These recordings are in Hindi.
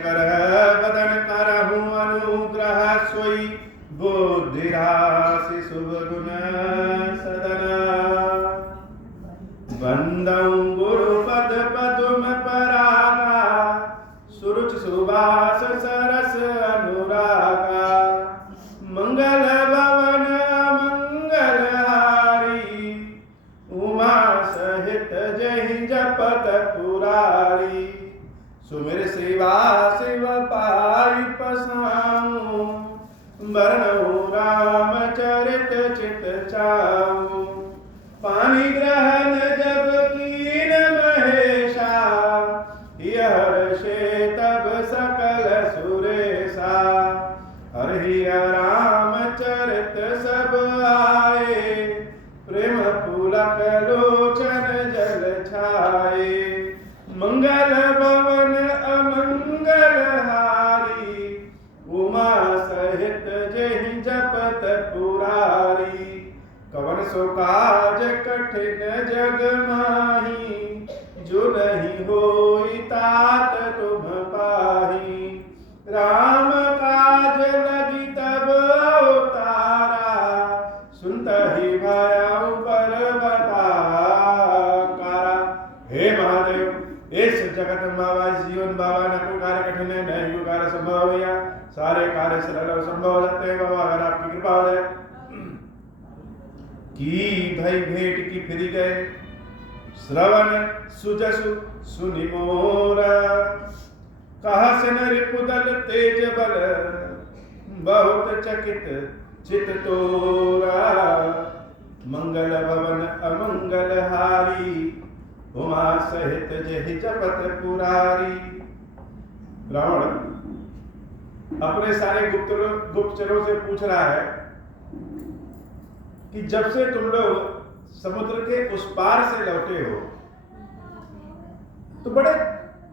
बदन करहु अनुग्रह सोई बुद्धि राशि शुभ गुण सदना बंदौ गुरुपद पदुम परागा सुरुच सुबास सरस अनुरागा मंगल भवन मंगल हारी उमा सहित जहि जपत पुरारी सुमिर सेवा शिव पाई पसाऊं बरनऊ रामचरित चित चाऊं पानी ग्रहण जब कीन महेशा यह से तब सकल सुरेशा हरि रामचरित सब आए प्रेम पुलक लोचन जल छाए मंगल भवन अमंगल हारी उमा सहित जहि जपत पुरारी कवन सो काज कठिन जग माही जो नहीं होई तात तुम पाही राम काज लगी तब अवतारा सुनत ही भयाउ पर्वताकारा। हे महादेव इस जगत मावा जीवन बाबा न को कार्य कठिन है न यो कार्य संभव है सारे कार्य सरल और संभव रहते हैं बाबा अगर आपकी कृपा हो जाए की भई भेंट की फिर गए श्रवण सुजसु सुनि मोरा कहा से न रिपुदल तेज बल बहुत चकित चित तोरा मंगल भवन अमंगल हारी उमा सहित जहि जपत पुरारी। रावण अपने सारे गुप्तचरों से पूछ रहा है कि जब से तुम लोग समुद्र के उस पार से लौटे हो तो बड़े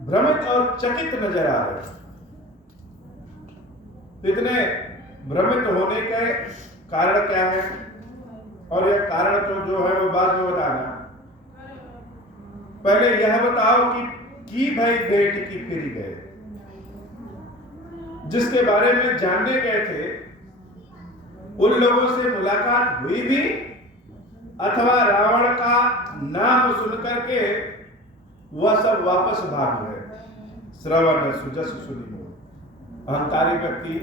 भ्रमित और चकित नजर आ रहे हो। तो इतने भ्रमित होने के कारण क्या है और यह कारण तो जो है वो बाद में बताना। पहले यह बताओ कि भाई भेंट की फिर गए जिसके बारे में जानने गए थे उन लोगों से मुलाकात हुई भी अथवा रावण का नाम सुनकर के वह सब वापस भाग गए। श्रवण सुजस सुनि अहंकारी व्यक्ति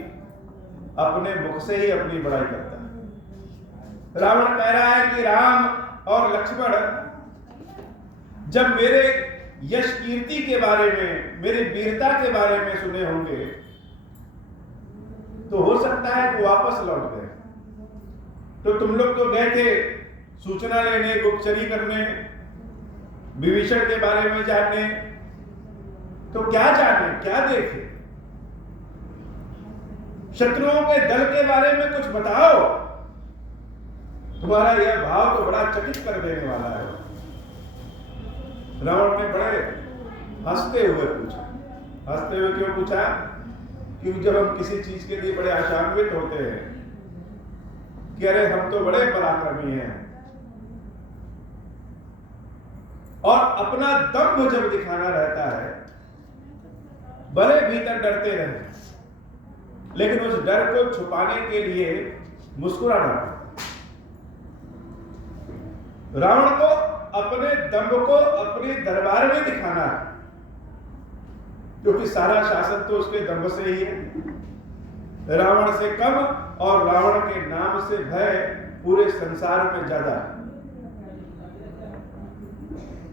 अपने मुख से ही अपनी बड़ाई करता है। रावण कह रहा है कि राम और लक्ष्मण जब मेरे यश कीर्ति के बारे में मेरी वीरता के बारे में सुने होंगे तो हो सकता है कि वापस लौट गए। तो तुम लोग तो गए थे सूचना लेने गुप्तचरी करने विभीषण के बारे में जानने तो क्या जाने क्या देखे शत्रुओं के दल के बारे में कुछ बताओ। तुम्हारा यह भाव तो बड़ा चकित कर देने वाला है। रावण ने बड़े हंसते हुए पूछा। हंसते हुए क्यों पूछा? क्योंकि जब हम किसी चीज के लिए बड़े आशान्वित होते हैं कि अरे हम तो बड़े पराक्रमी हैं और अपना दम्भ जब दिखाना रहता है भले भीतर डरते रहे लेकिन उस डर को छुपाने के लिए मुस्कुराना। रावण को अपने दम्भ को अपने दरबार में दिखाना है क्योंकि सारा शासन तो उसके दम्भ से ही है। रावण से कम और रावण के नाम से भय पूरे संसार में ज्यादा है।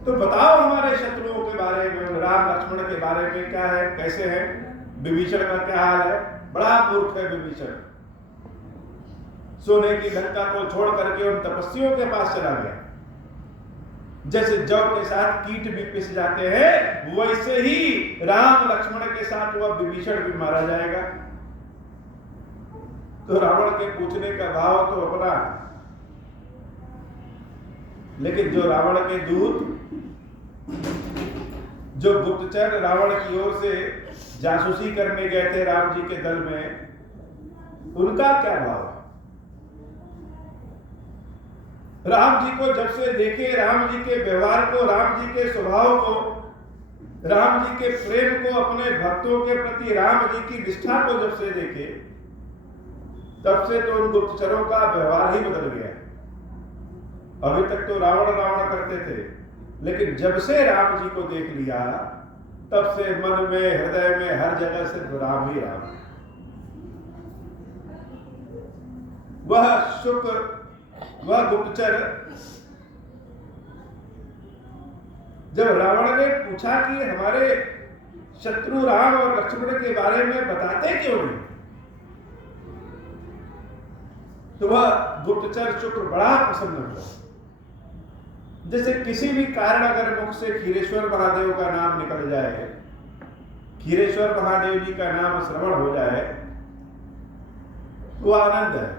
तो बताओ हमारे शत्रुओं के बारे में राम लक्ष्मण के बारे में क्या है कैसे है विभीषण का क्या हाल है। बड़ा मूर्ख है विभीषण। सोने की लंका को छोड़ करके उन तपस्वियों के पास चला गया। जैसे जौ के साथ कीट भी पिस जाते हैं वैसे ही राम लक्ष्मण के साथ वह विभीषण भी मारा जाएगा। तो रावण के पूछने का भाव तो अपना है लेकिन जो रावण के दूत जो गुप्तचर रावण की ओर से जासूसी करने गए थे राम जी के दल में उनका क्या भाव है? राम जी को जब से देखे राम जी के व्यवहार को राम जी के स्वभाव को राम जी के प्रेम को, अपने भक्तों के प्रति राम जी की निष्ठा को जब से देखे, तब से तो उन गुप्तचरों का व्यवहार ही बदल गया। अभी तक तो रावण रावण करते थे, लेकिन जब से राम जी को देख लिया, तब से मन में, हृदय में, हर जगह सिर्फ राम ही राम। वह शुक्र, वह गुप्तचर, जब रावण ने पूछा कि हमारे शत्रु राम और लक्ष्मण के बारे में बताते क्यों नहीं, तो वह गुप्तचर शुक्र बड़ा प्रसन्न हुआ। जैसे किसी भी कारण अगर मुख से खीरेश्वर महादेव का नाम निकल जाए, खीरेश्वर महादेव जी का नाम श्रवण हो जाए, तो आनंद है,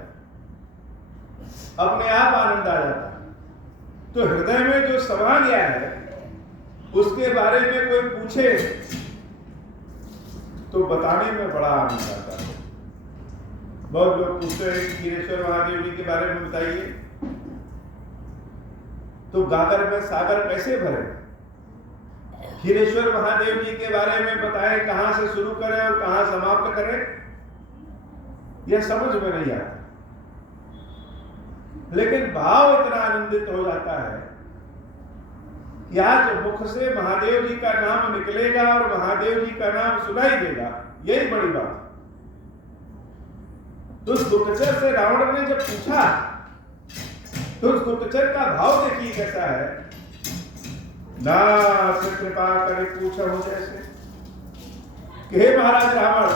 अपने आप आनंद आ जाता है। तो हृदय में जो समा गया है, उसके बारे में कोई पूछे तो बताने में बड़ा आनंद आता है। बहुत लोग पूछते हैं कि खीरेश्वर महादेव जी के बारे में बताइए, तो गागर में सागर कैसे भरे? खीरेश्वर महादेव जी के बारे में बताएं, कहां से शुरू करें और कहां समाप्त करें, यह समझ में नहीं आता। लेकिन भाव इतना आनंदित हो जाता है कि आज मुख से महादेव जी का नाम निकलेगा और महादेव जी का नाम सुनाई देगा, यही बड़ी बात। तो उस गुप्तचर से रावण ने जब पूछा, तो उस गुप्तचर का भाव देखिए कैसा है। नाथ कृपा करे पूछा हो जैसे कि हे महाराज रावण,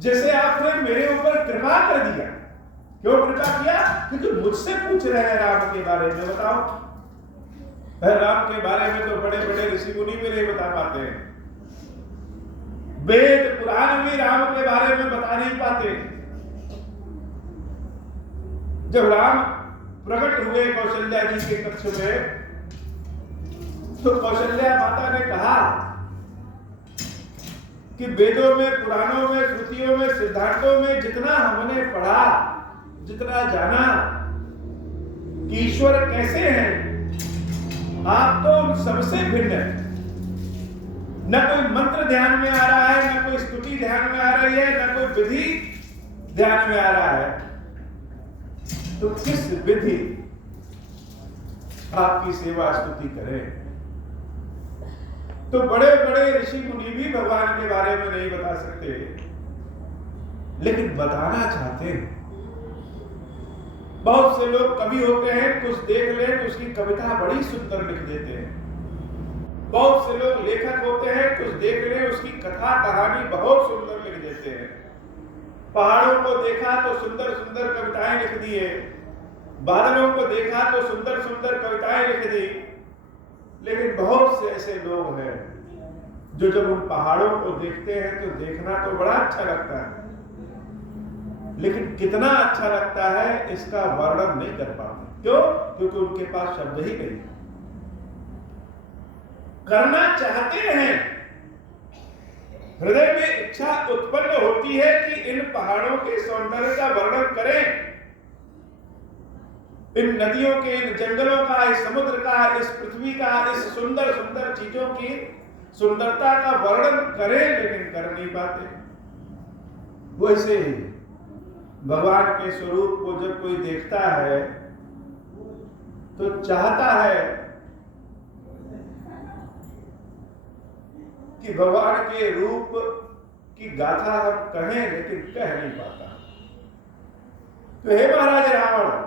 जैसे आपने मेरे ऊपर कृपा कर दिया। क्यों कृपा किया? क्योंकि मुझसे पूछ रहे हैं राम के बारे में, बताओ। राम के बारे में तो बड़े बड़े ऋषि मुनि भी नहीं बता पाते हैं, वेद पुराण भी राम के बारे में बता नहीं पाते। जब राम प्रकट हुए कौशल्या जी के कक्ष में, तो कौशल्या माता ने कहा कि वेदों में, पुराणों में, श्रुतियों में, सिद्धांतों में जितना हमने पढ़ा, जितना जाना कि ईश्वर कैसे हैं, आप तो उन सबसे भिन्न है। न कोई मंत्र ध्यान में आ रहा है, न कोई स्तुति ध्यान में आ रही है, न कोई विधि ध्यान में आ रहा है। तो किस विधि आपकी सेवा स्तुति करें? तो बड़े बड़े ऋषि मुनि भी भगवान के बारे में नहीं बता सकते, लेकिन बताना चाहते हैं। बहुत से लोग कवि होते हैं, कुछ देख लें तो उसकी कविता बड़ी सुंदर लिख देते हैं। बहुत से लोग लेखक होते हैं, कुछ देख लें उसकी कथा कहानी बहुत सुंदर लिख देते हैं। पहाड़ों को देखा तो सुंदर सुंदर कविताएं लिख दिए, बादलों को देखा तो सुंदर सुंदर कविताएं लिख दी। लेकिन बहुत से ऐसे लोग हैं जो जब उन पहाड़ों को देखते हैं तो देखना तो बड़ा अच्छा लगता है, लेकिन कितना अच्छा लगता है इसका वर्णन नहीं कर पाते। क्यों? क्योंकि उनके पास शब्द ही नहीं। करना चाहते हैं, हृदय में इच्छा उत्पन्न होती है कि इन पहाड़ों के सौंदर्य का वर्णन करें, इन नदियों के, इन जंगलों का, इस समुद्र का, इस पृथ्वी का, इस सुंदर सुंदर चीजों की सुंदरता का वर्णन करें, लेकिन कर नहीं पाते। वैसे ही भगवान के स्वरूप को जब कोई देखता है तो चाहता है कि भगवान के रूप की गाथा हम कहें, लेकिन कह नहीं पाता। तो हे महाराज रावण,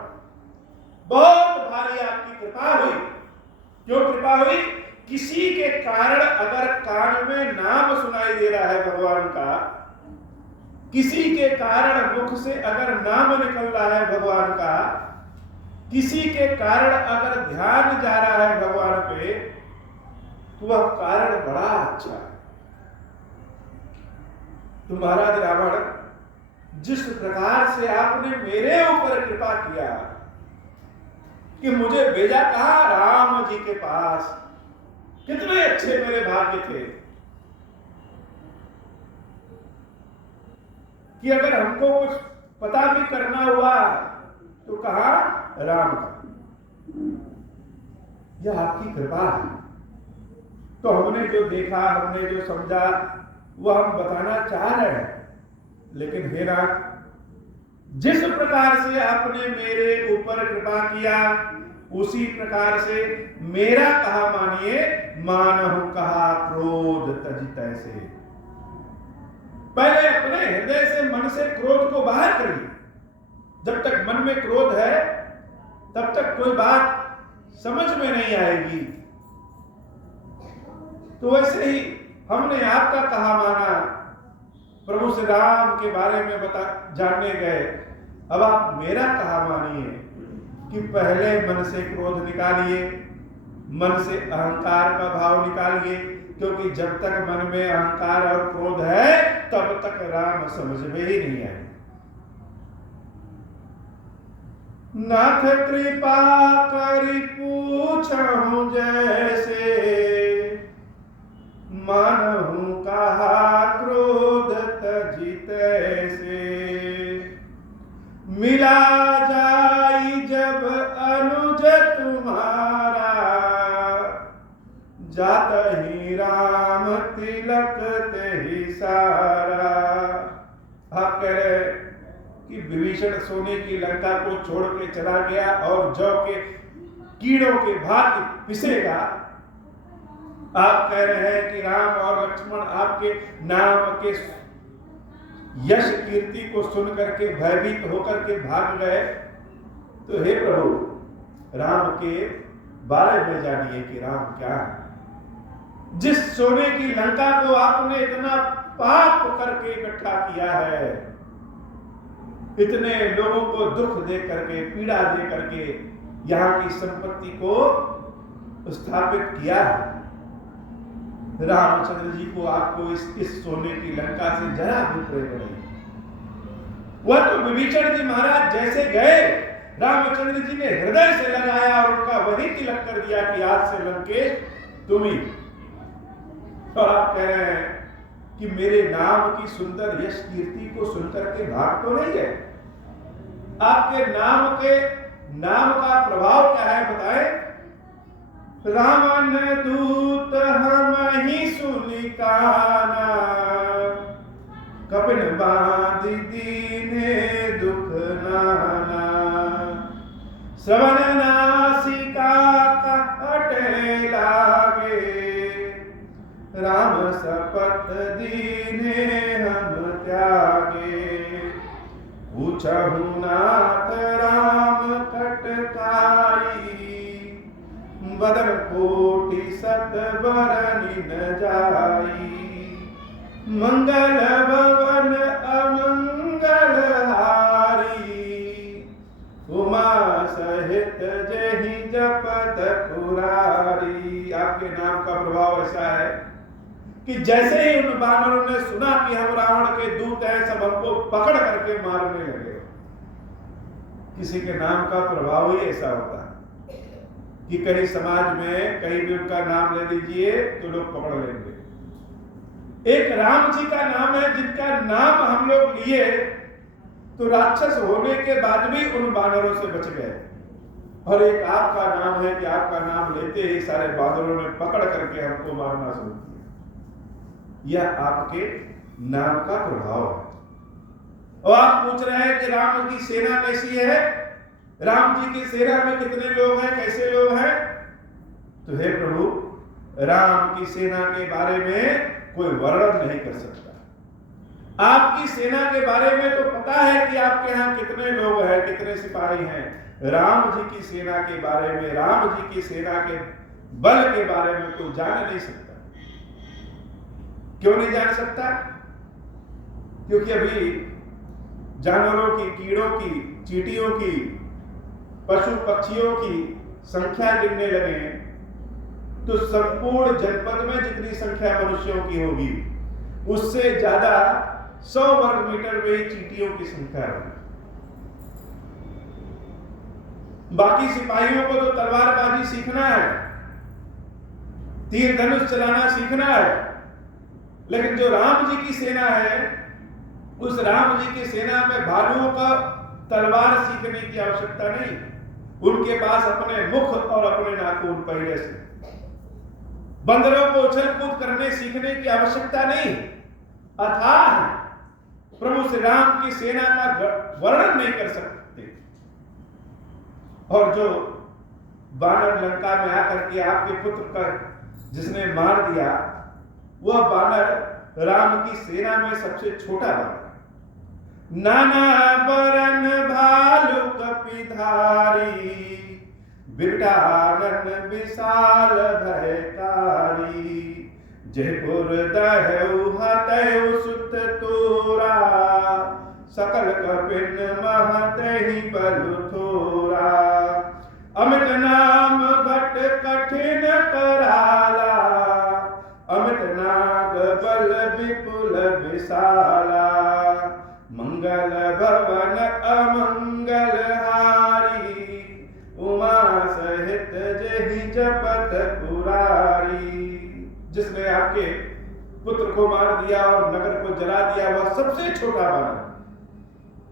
बहुत भारी आपकी कृपा हुई। क्यों कृपा हुई? किसी के कारण अगर कान में नाम सुनाई दे रहा है भगवान का, किसी के कारण मुख से अगर नाम निकल रहा है भगवान का, किसी के कारण अगर ध्यान जा रहा है भगवान पे, तो वह कारण बड़ा अच्छा है। तो महाराज रावण, जिस प्रकार से आपने मेरे ऊपर कृपा किया कि मुझे भेजा कहा राम जी के पास, कितने अच्छे मेरे भाग्य थे कि अगर हमको कुछ पता भी करना हुआ तो कहा राम का। यह आपकी कृपा है। तो हमने जो देखा, हमने जो समझा, वह हम बताना चाह रहे हैं। लेकिन हे नाथ, जिस प्रकार से आपने मेरे ऊपर कृपा किया, उसी प्रकार से मेरा कहा मानिए, मानहु कहा क्रोध तज तैसे। पहले अपने हृदय से, मन से क्रोध को बाहर करिए। जब तक मन में क्रोध है, तब तक कोई बात समझ में नहीं आएगी। तो वैसे ही हमने आपका कहा माना, प्रभु श्री राम के बारे में जानने गए। अब आप मेरा कहा मानिए कि पहले मन से क्रोध निकालिए, मन से अहंकार का भाव निकालिए, क्योंकि जब तक मन में अहंकार और क्रोध है, तब तक राम समझ में ही नहीं आए। नाथ कृपा करि पूछहु जैसे, मानहु कहा क्रोध तजि तैसे। मिला जाई जब अनुज तुम्हारा, जातहि राम तिलक तेहि सारा। आप कह रहे कि विभीषण सोने की लंका को छोड़ के चला गया और जौ के कीड़ों के भांति पिसेगा। आप कह रहे हैं कि राम और लक्ष्मण आपके नाम के यश कीर्ति को सुन करके भयभीत होकर के भाग गए। तो हे प्रभु, राम के बारे में जानिए कि राम क्या है। जिस सोने की लंका को आपने इतना पाप करके इकट्ठा किया है, इतने लोगों को दुख दे करके, पीड़ा दे करके यहां की संपत्ति को स्थापित किया है, रामचंद्र जी को आपको इस सोने की लंका से जरा भी प्रेम नहीं। वह तो विभीषण जी महाराज जैसे गए, रामचंद्र जी ने हृदय से लगाया और उनका वही तिलक कर दिया कि आज से लंकेश तुम ही। और आप कह रहे हैं कि मेरे नाम की सुंदर यश कीर्ति को सुनकर के भाग तो नहीं गए। आपके नाम का प्रभाव क्या है बताएं। रामन दूत हम ही सुनिकाना, कपिन बांध दीने दुख नाना। श्रवण नासिका कटे लागे, राम शपथ दीने हम त्यागे। पूछहु नाथ राम कटकाई, बदन कोटि सत बरनि न जाई। मंगल भवन अमंगल हारी, उमा सहित जहि जपत पुरारी। आपके नाम का प्रभाव ऐसा है कि जैसे ही उन वानरों ने सुना कि हम रावण के दूत हैं, सब हमको पकड़ करके मारने लगे। किसी के नाम का प्रभाव ही ऐसा होता है कि कहीं समाज में कहीं भी उनका नाम ले लीजिए तो लोग पकड़ लेंगे। एक राम जी का नाम है, जिनका नाम हम लोग लिए तो राक्षस होने के बाद भी उन वानरों से बच गए। और एक आपका नाम है कि आपका नाम लेते ही सारे वानरों ने पकड़ करके हमको मारना शुरू किया। यह आपके नाम का प्रभाव है। और आप पूछ रहे हैं कि राम की सेना कैसी है, राम जी की सेना में कितने लोग हैं, कैसे लोग हैं। तो हे प्रभु, राम की सेना के बारे में कोई वर्णन नहीं कर सकता। आपकी सेना के बारे में तो पता है कि आपके यहाँ कितने लोग हैं, कितने सिपाही हैं। राम जी की सेना के बारे में, राम जी की सेना के बल के बारे में कोई जान नहीं सकता। क्यों नहीं जान सकता? क्योंकि अभी जानवरों की, कीड़ों की, चींटियों की, पशु पक्षियों की संख्या गिनने लगे तो संपूर्ण जनपद में जितनी संख्या मनुष्यों की होगी, उससे ज्यादा 100 वर्ग मीटर में ही चींटियों की संख्या होगी। बाकी सिपाहियों को तो तलवारबाजी सीखना है, तीर धनुष चलाना सीखना है, लेकिन जो राम जी की सेना है, उस राम जी की सेना में भालुओं का तलवार सीखने की आवश्यकता नहीं। उनके पास अपने मुख और अपने नाखून पहले से, बंदरों को उछल कूद करने सीखने की आवश्यकता नहीं। अथाह प्रभु श्री राम की सेना का वर्णन नहीं कर सकते। और जो बानर लंका में आकर के आपके पुत्र का जिसने मार दिया, वह बानर राम की सेना में सबसे छोटा बानर। नाना बरन भालु कपिधारी, बिटानन विशाल भयकारी। जयपुर दहु हतहु सुत तोरा, सकल कपिन महतहि बल थोरा। अमित नाम भट कठिन कराला, अमित नाग बल विपुल विशाला। मंगल भवन अमंगल हारी, उमा सहित जहि जपत पुरारी। जिसने आपके पुत्र को मार दिया और नगर को जला दिया, वह सबसे छोटा बानर।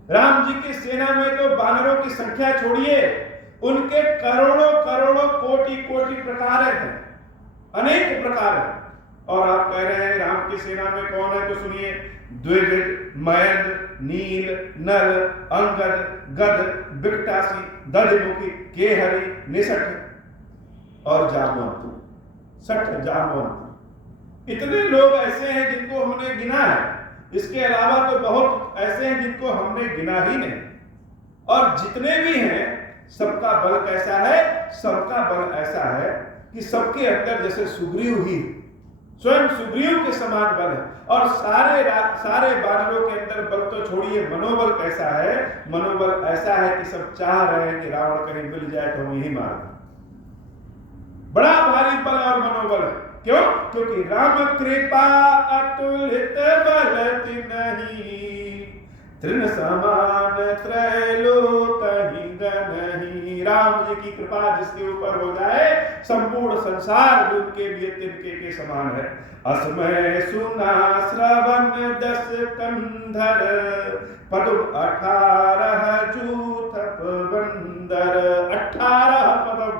राम जी की सेना में तो बानरों की संख्या छोड़िए, उनके करोड़ों करोड़ों कोटि कोटि प्रकार हैं, अनेक प्रकार हैं। और आप कह रहे हैं राम की सेना में कौन है? तो सुनिए, द्विविद, मयंद, नील, नल, अंगद, गद, बिकटासी, दधमुखी, केहरी, निसठ और जामवंतु, 60 जामवंतु। इतने लोग ऐसे हैं जिनको हमने गिना है। इसके अलावा तो बहुत ऐसे हैं जिनको हमने गिना ही नहीं। और जितने भी हैं सबका बल कैसा है? सबका बल ऐसा है कि सबके अंदर जैसे सुग्रीव ही, स्वयं सुग्रीव के समान बल है। और सारे बानरों के अंदर बल तो छोड़िए, मनोबल कैसा है? मनोबल ऐसा है कि सब चाह रहे हैं कि रावण कहीं मिल जाए तो हम यही मार दें। बड़ा भारी बल और मनोबल है। क्यों? क्योंकि राम कृपा अतुलित बल तिन्हि, तृण समान त्रैलोक नहीं। राम जी की कृपा जिसके ऊपर हो जाए, संपूर्ण संसार भी उनके लिए तिनके के समान है। असमय सुना श्रवण 10 कंधर, पदुम 18 जूथप बंदर। 18 पदम,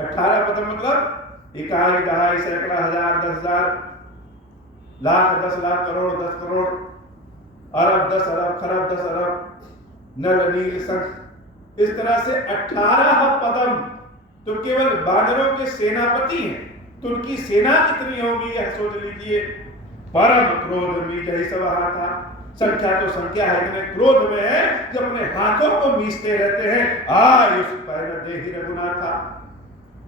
18 पदम मतलब इकाई, दहाई, सैकड़ा, हजार, 10,000, लाख, 10 लाख, करोड़, 10 करोड़, अरब, 10 अरब, खरब, 10 अरब, नल, नील, शंख। इस तरह से 18 पदम। तो केवल बानरों के सेनापति हैं, तो उनकी सेना कितनी होगी यह सोच लीजिए। परम क्रोध में जही सभा था। संख्या तो संख्या है, इतने क्रोध में है कि अपने हाथों को मीचते रहते हैं। आयुष पैर देहि रघुनाथ।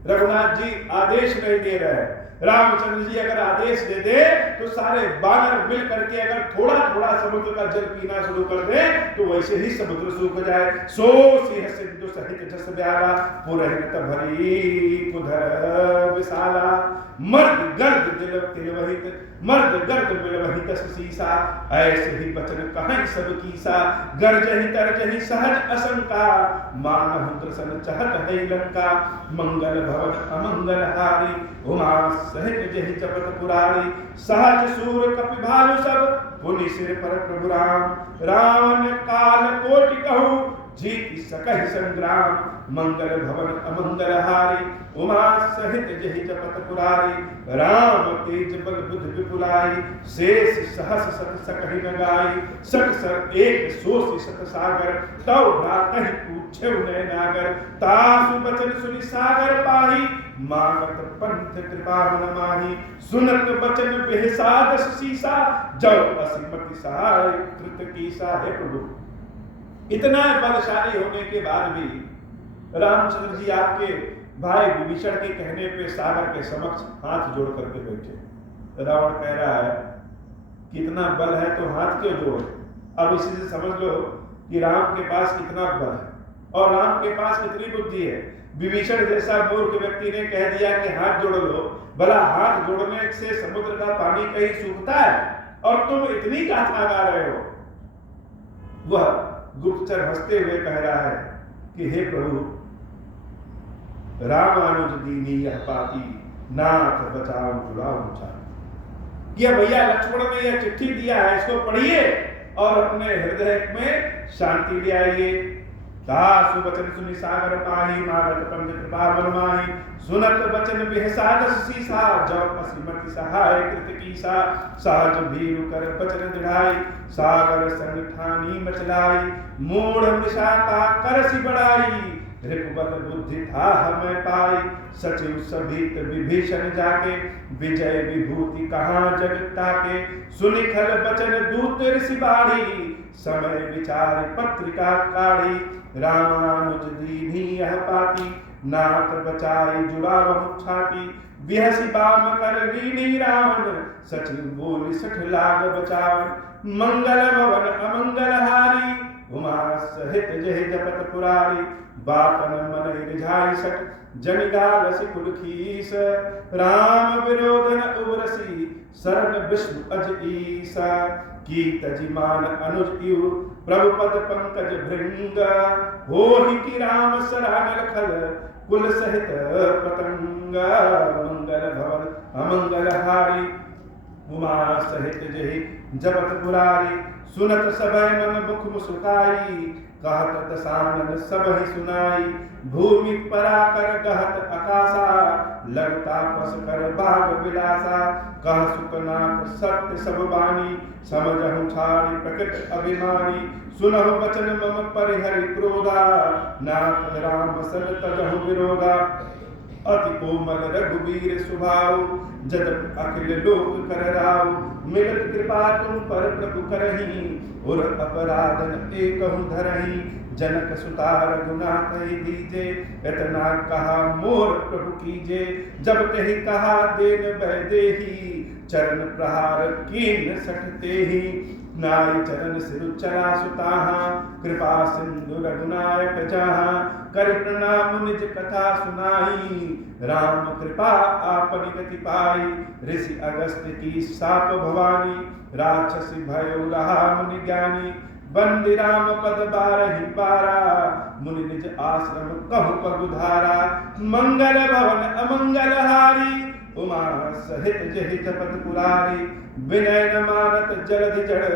रघुनाथ जी आदेश नहीं दे रहे हैं। रामचंद्र जी अगर आदेश दे दे तो सारे बानर मिल करके अगर थोड़ा थोड़ा समुद्र का जल पीना शुरू कर दे तो वैसे ही समुद्र सूख जाए। सो सिंह सिंधु सहित जस ब्याला, पुरहित भरी कुधर विशाला। मर्द गर्द दिल तिलवहित, मर्द गर्द बिलवहित सीसा। ऐसे ही बचन कहीं सब कीसा, गर्जहि तरजहि सहज असंका। मानहु कृष्ण चहत है लंका, मंगल भवन अमंगल हारी। उमा सहित जहि जपत पुरारी, सहज सूर कपि भालु सब। पुनि सिर पर प्रभु राम, रावण काल कोटि कहूँ। जीत सकहि संग्राम, मंगल भवन अमंगल हारी। उमा सहित जहि जपत पुरारी, राम तेज बल बुध विपुलाई। शेष सहस सत सकहि न गाई, सक सर एक सोस सत सागर। तव भ्रातहि पूछे नय नागर, तासु बचन सुनि सागर पाही। मानत पंथ कृपा मन माही, सुनत बचन बेहसादस सीसा। जब असीमति सहाय कृत कीसा। है प्रभु, इतना बलशाली होने के बाद भी रामचंद्र जी आपके भाई विभीषण के कहने पे सागर के समक्ष हाथ जोड़ करके बैठे। रावण कह रहा है कि इतना बल है तो हाथ क्यों जोड़े? अब इसी से समझ लो कि राम के पास कितना बल है और राम के पास कितनी बुद्धि है। विभीषण जैसा मूर्ख व्यक्ति ने कह दिया कि हाथ जोड़ लो। भला हाथ जोड़ने से समुद्र का पानी कहीं सूखता है और तुम इतनी गाथा गा रहे हो? वह गुप्तचर हंसते हुए कह रहा है कि हे प्रभु, रामानुज दीनी यह पाती, नाथ बचाओ जुड़ाओ चाहे। यह भैया लक्ष्मण ने यह चिट्ठी दिया है, इसको पढ़िए और अपने हृदय में शांति ले आइए। दासु बचन सुनि सागर पाही, मागत पंडित कृपा बन माही। सुनत बचन बिहसा दस सीसा, जौ पसिमति सहाय कृत कीसा। सहज भीरु कर बचन दृढ़ाई, सागर संग ठानी मचलाई। मूढ़ मृषा करसि बढ़ाई, रिपुबल बुद्धि था हमें पाई। सचिव सभीत विभीषण जाके, विजय विभूति कहाँ जग ताके। सुनि खल बचन दूत ऋषि बाढ़ी, समय विचार पत्रिका काढ़ी। रामानुज दीन्ही यह पाती, नाथ बचाई जुड़ावहु छाती। बिहसि बाम कर लीनी रावण, सचिव बोल सठ लाग बचावन। मंगल भवन अमंगल हारी, उमा सहित जहि जपत पुरारी। बातन मन रिझाई सठ, जनिगाल सिकुल खीस। राम विरोधन उबरसी, शरण विष्णु अज ईसा। की तजिमान अनुज इउ, प्रभु पद पंकज भृंग। होहि की राम सरानल खल, कुल सहित पतंग। मंगल भवन अमंगल हारी, उमा सहित जहि जपत पुरारी। सुनत सभय मन मुख मुस्काई, कहत दसानन सबहि सुनाई। भूमि पराकर गहत आकाशा, लगता पस कर बाग विलासा। कह सुकनाथ सत्य सब बानी, समझहु छाड़ी प्रकृत अभिमानी। सुनहु बचन मम परिहरि क्रोधा, नाथ राम सन तजहु विरोधा। अति कोमल रघुवीर सुभाऊ, जदप अखिल लोक कर राऊ। मिलत कृपा तुम पर प्रभु करही, उर अपराधन एकहु धरही। जनक सुता रघुनाथ दीजे, इतना कहा मोर प्रभु कीजे। जब तेहि कहा देन वैदेही, चरण प्रहार कीन सठते ही। नाई चरण सिरु चरा सुताहा, कृपा सिंधु रघुनायक जहाँ। कर प्रणाम निज कथा सुनाई, राम कृपा आपनि गति पाई। ऋषि अगस्त्य की साप भवानी, राक्षसी भयो रहा मुनि ज्ञानी। बंदी राम पद बारहि पारा, मुनि निज आश्रम कहु पगुधारा। मंगल भवन अमंगल हारी, उमा सहित जहि जपत पुरारी। विनय न मानत जलधि जड़,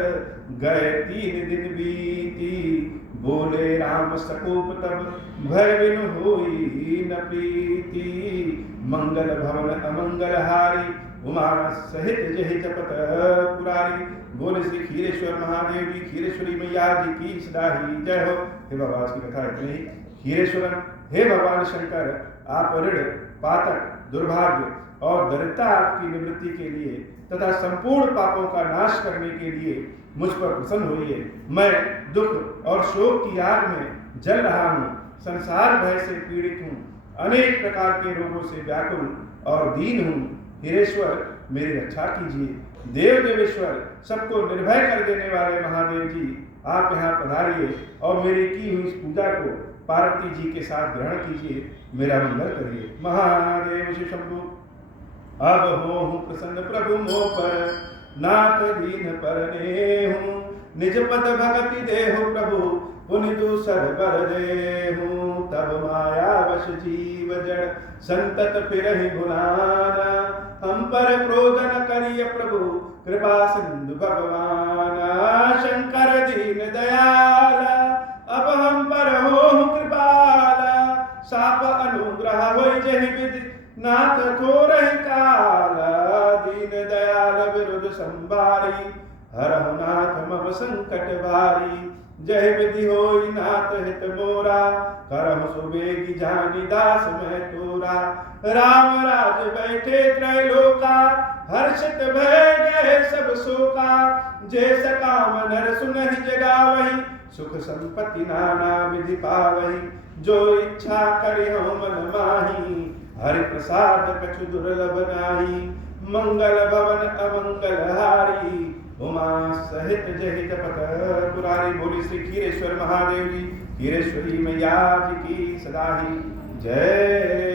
गए 3 दिन बीती। बोले राम सकोप तब, भय बिनु होई न प्रीति। मंगल भवन अमंगल हारी, उमा सहित जहि जपत पुरारी। बोले श्री खीरेश्वर महादेव जी, खीरेश्वरी मैया जी की सदाही जय हो। हे बाबा, आज की कथा इतनी ही। खीरेश्वर, हे भगवान शंकर, आप ऋण, पातक, दुर्भाग्य और दरिद्रता आपकी निवृत्ति के लिए तथा संपूर्ण पापों का नाश करने के लिए मुझ पर प्रसन्न होइए। मैं दुख और शोक की आग में जल रहा हूँ, संसार भय से पीड़ित हूँ, अनेक प्रकार के रोगों से व्याकुल और दीन हूँ। हीरेश्वर, मेरी रक्षा कीजिए। देव देवेश्वर, सबको निर्भय कर देने वाले महादेव जी, आप यहाँ पधारिए और मेरी की हुई इस पूजा को पार्वती जी के साथ ग्रहण कीजिए, मेरा मंगल करिए। महादेव श्री शंभु। अब होहु प्रसन्न प्रभु मोह पर, नाथ दीन परने हूँ। निज पद भगति देहु प्रभु, पुनि दूसर बर देहु। तब माया वश जीव जड़, संतत फिरहि भुलाना। हम पर क्रोध न करिय प्रभु, कृपा सिंधु भगवाना। शंकर दीन दयाला, अब हम पर होहु कृपाला। साप अनुग्रह होई जहि विधि, नाथ थोरहि काला। दीन दयाल विरुद्ध संभारी, हरहु नाथ मम संकट भारी। जय विधि होई नाथ हित मोरा, करहु सुबेगी जानी दास मैं तोरा। राम राज बैठे त्रैलोका, हर्षित भय गए सब शोका। जे सकाम नर सुनहि जगावहि, सुख संपत्ति नाना विधि पावहि। जो इच्छा करिहु मन माही, हरि प्रसाद कछु दुर्लभ नाही। मंगल भवन अमंगल हारी, उमा सहित जहि जपत पुरारी। बोली श्री खीरेश्वर महादेव जी, खीरेश्वरी मैया जी की सदाही जय।